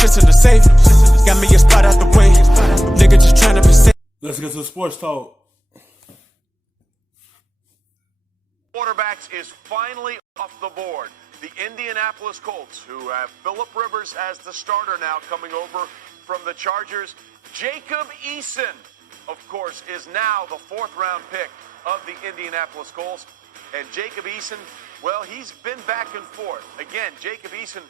shit's in the safe. Got me a spot out the way. Nigga just tryna be safe. Let's get to the sports talk. Quarterbacks is finally off the board. The Indianapolis Colts, who have Phillip Rivers as the starter now, coming over from the Chargers. Jacob Eason, of course, is now the fourth-round pick of the Indianapolis Colts. And Jacob Eason, well, he's been back and forth. Again, Jacob Eason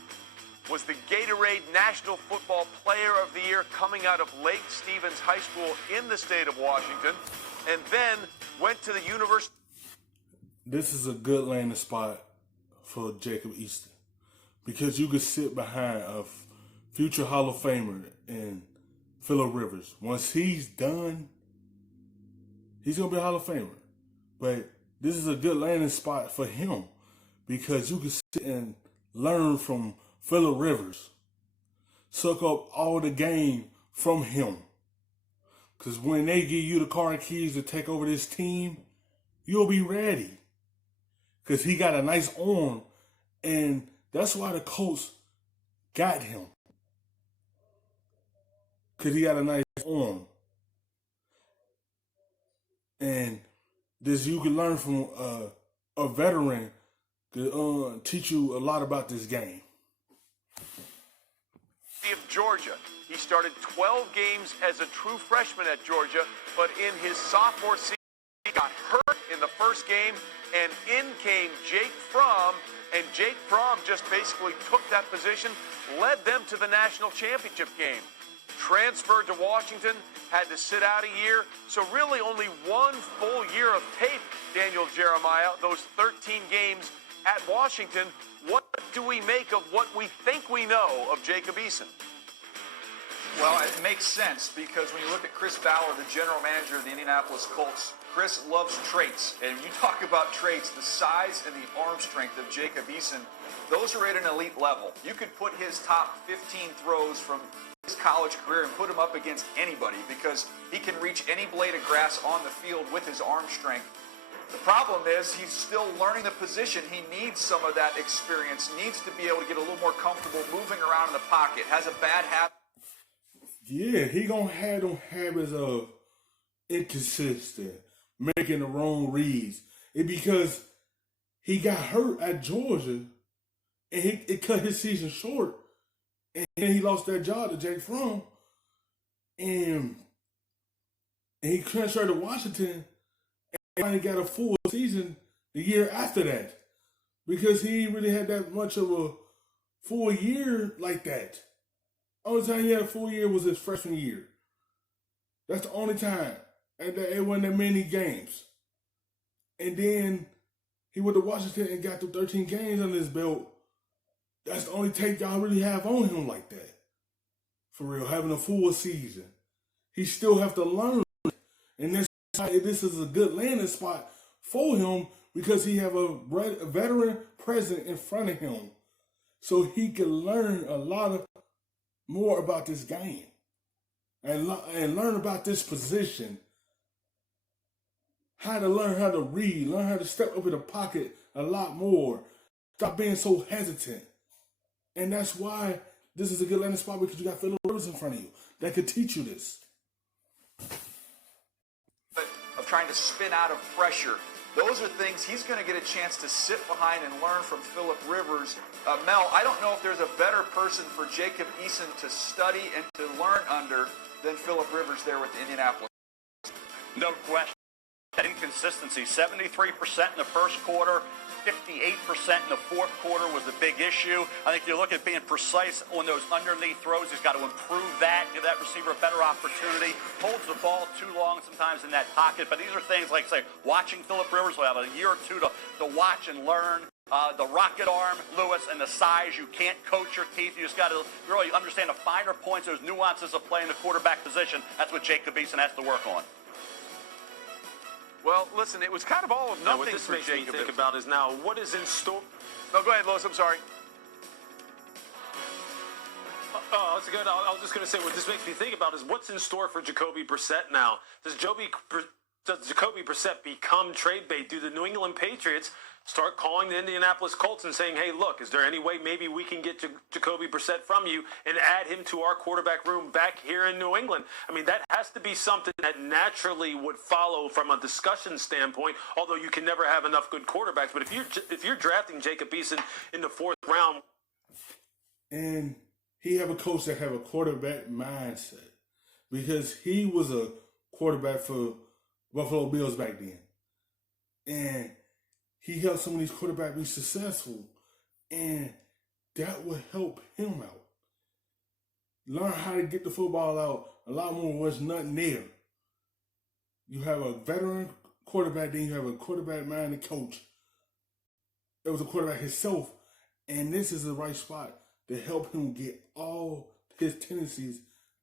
was the Gatorade National Football Player of the Year coming out of Lake Stevens High School in the state of Washington, and then went to the University. This is a good landing spot for Jacob Eason because you could sit behind a future Hall of Famer in Phillip Rivers. Once he's done, he's going to be a Hall of Famer. But this is a good landing spot for him because you can sit and learn from Phillip Rivers. Suck up all the game from him. Because when they give you the car and keys to take over this team, you'll be ready. Because he got a nice arm, and that's why the Colts got him. Because he got a nice arm. And this you can learn from a veteran to teach you a lot about this game. Of Georgia. He started 12 games as a true freshman at Georgia, but in his sophomore season, he got hurt in the first game, and in came Jake Fromm, and Jake Fromm just basically took that position, led them to the national championship game. Transferred to Washington, had to sit out a year, so really only one full year of tape, Daniel Jeremiah, those 13 games at Washington. What do we make of what we think we know of Jacob Eason? Well, it makes sense because when you look at Chris Ballard, the general manager of the Indianapolis Colts, Chris loves traits. And you talk about traits, the size and the arm strength of Jacob Eason, those are at an elite level. You could put his top 15 throws from his college career and put him up against anybody because he can reach any blade of grass on the field with his arm strength. The problem is he's still learning the position. He needs some of that experience, needs to be able to get a little more comfortable moving around in the pocket, has a bad habit. Yeah, he gonna have them habits of inconsistent, making the wrong reads. It's because he got hurt at Georgia, and it cut his season short, and he lost that job to Jake Fromm, and he transferred to Washington, and finally got a full season the year after that, because he really had that much of a full year like that. Only time he had a full year was his freshman year. That's the only time. And it wasn't that many games. And then he went to Washington and got through 13 games under his belt. That's the only take y'all really have on him like that. For real, having a full season. He still have to learn. And that's why this is a good landing spot for him because he have a veteran present in front of him. So he can learn a lot of more about this game and learn about this position, how to learn how to read, learn how to step up in the pocket a lot more, stop being so hesitant. And that's why this is a good landing spot because you got Phillip Rivers in front of you that could teach you this. Of trying to spin out of pressure. Those are things he's going to get a chance to sit behind and learn from Phillip Rivers. Mel, I don't know if there's a better person for Jacob Eason to study and to learn under than Phillip Rivers there with Indianapolis. No question. Inconsistency, 73% in the first quarter, 58% in the fourth quarter was the big issue. I think you look at being precise on those underneath throws. He's got to improve that, give that receiver a better opportunity. Holds the ball too long sometimes in that pocket. But these are things like, say, watching Phillip Rivers. We'll have a year or two to watch and learn. The rocket arm, Lewis, and the size. You can't coach your teeth. You just got to really understand the finer points, those nuances of playing the quarterback position. That's what Jacob Eason has to work on. Well, listen, it was kind of all of nothing what this for makes Jacob. me think about is now what is in store. No, go ahead, Lois. I'm sorry. That's good. I was just going to say what this makes me think about is what's in store for Jacoby Brissett now. Does Jacoby Brissett become trade bait? Do the New England Patriots Start calling the Indianapolis Colts and saying, hey, look, is there any way maybe we can get Jacoby Brissett from you and add him to our quarterback room back here in New England? I mean, that has to be something that naturally would follow from a discussion standpoint, although you can never have enough good quarterbacks. But if you're drafting Jacob Eason in the 4th round. And he have a coach that have a quarterback mindset, because he was a quarterback for Buffalo Bills back then. And he helped some of these quarterbacks be successful, and that would help him out. Learn how to get the football out a lot more was nothing there. You have a veteran quarterback, then you have a quarterback-minded coach. It was a quarterback himself, and this is the right spot to help him get all his tendencies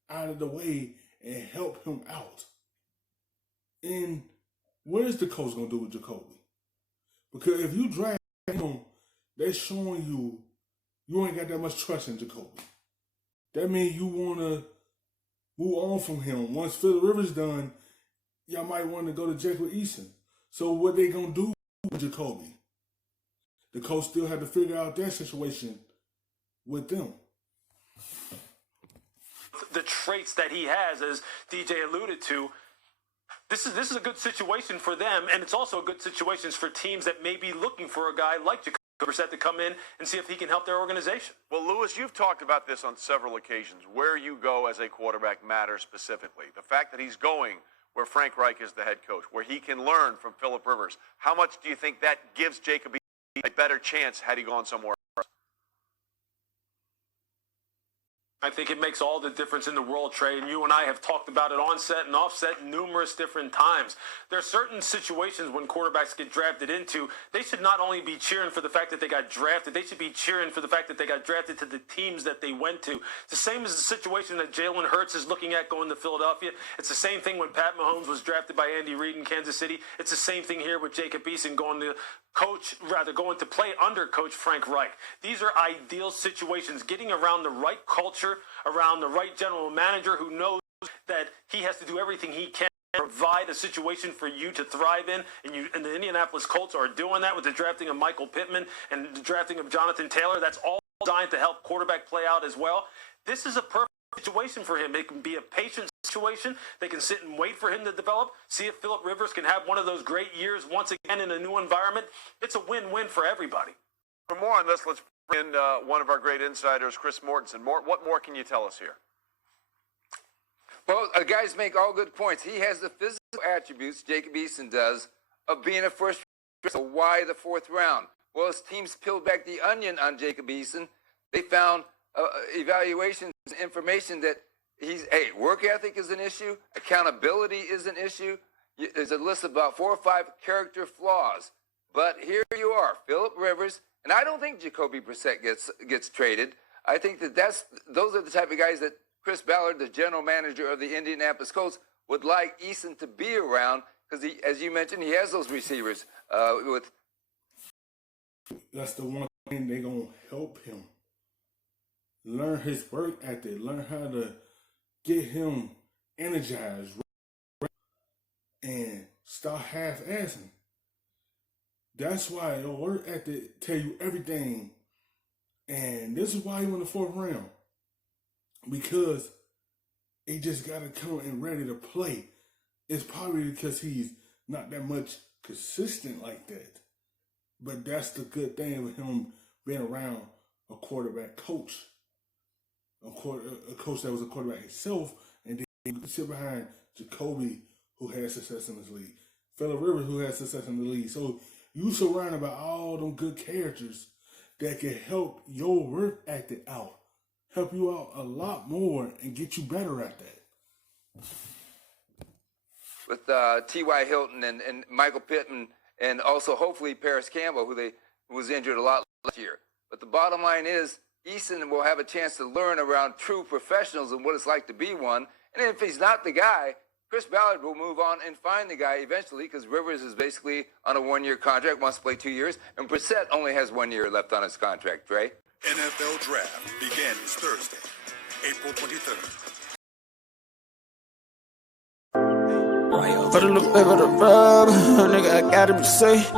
out of the way and help him out. And what is the coach going to do with Jacoby? Because if you draft him, they're showing you ain't got that much trust in Jacoby. That means you want to move on from him. Once Phillip Rivers done, y'all might want to go to Jacob Eason. So what they going to do with Jacoby? The coach still had to figure out that situation with them. The traits that he has, as DJ alluded to, this is a good situation for them, and it's also a good situation for teams that may be looking for a guy like Jacoby Brissett to come in and see if he can help their organization. Well, Lewis, you've talked about this on several occasions. Where you go as a quarterback matters specifically. The fact that he's going where Frank Reich is the head coach, where he can learn from Phillip Rivers. How much do you think that gives Jacob a better chance had he gone somewhere else? I think it makes all the difference in the world, Trey, and you and I have talked about it on set and off set numerous different times. There are certain situations when quarterbacks get drafted into, they should not only be cheering for the fact that they got drafted, they should be cheering for the fact that they got drafted to the teams that they went to. It's the same as the situation that Jalen Hurts is looking at going to Philadelphia. It's the same thing when Pat Mahomes was drafted by Andy Reid in Kansas City. It's the same thing here with Jacob Eason going to play under Coach Frank Reich. These are ideal situations, getting around the right culture, around the right general manager who knows that he has to do everything he can to provide a situation for you to thrive in. And the Indianapolis Colts are doing that with the drafting of Michael Pittman and the drafting of Jonathan Taylor. That's all designed to help quarterback play out as well. This is a perfect situation for him. It can be a patient situation. They can sit and wait for him to develop, see if Phillip Rivers can have one of those great years once again in a new environment. It's a win-win for everybody. For more on this, let's bring in one of our great insiders, Chris Mortensen. What more can you tell us here? Well, guys make all good points. He has the physical attributes, Jacob Eason does, of being a first round. So why the 4th round? Well, as teams peeled back the onion on Jacob Eason, they found evaluations, information that work ethic is an issue, accountability is an issue. There's a list of about 4 or 5 character flaws. But here you are, Phillip Rivers, and I don't think Jacoby Brissett gets traded. I think those are the type of guys that Chris Ballard, the general manager of the Indianapolis Colts, would like Eason to be around because, as you mentioned, he has those receivers. That's the one thing they're going to help him. Learn his work ethic. Learn how to get him energized and start half-assing. That's why your work ethic tell you everything. And this is why he won the 4th round. Because he just got to come and ready to play. It's probably because he's not that much consistent like that. But that's the good thing of him being around a quarterback coach. A coach that was a quarterback himself, and then you sit behind Jacoby, who had success in this league. Phillip Rivers, who had success in the league. So you surrounded by all them good characters that can help your work ethic out. Help you out a lot more and get you better at that. With T.Y. Hilton and Michael Pittman, and also hopefully Paris Campbell, who was injured a lot last year. But the bottom line is, Eason will have a chance to learn around true professionals and what it's like to be one. And if he's not the guy, Chris Ballard will move on and find the guy eventually, because Rivers is basically on a 1-year contract, wants to play 2 years, and Brissett only has 1 year left on his contract, right? NFL Draft begins Thursday, April 23rd. For the little bit of the rub, nigga, I gotta be safe.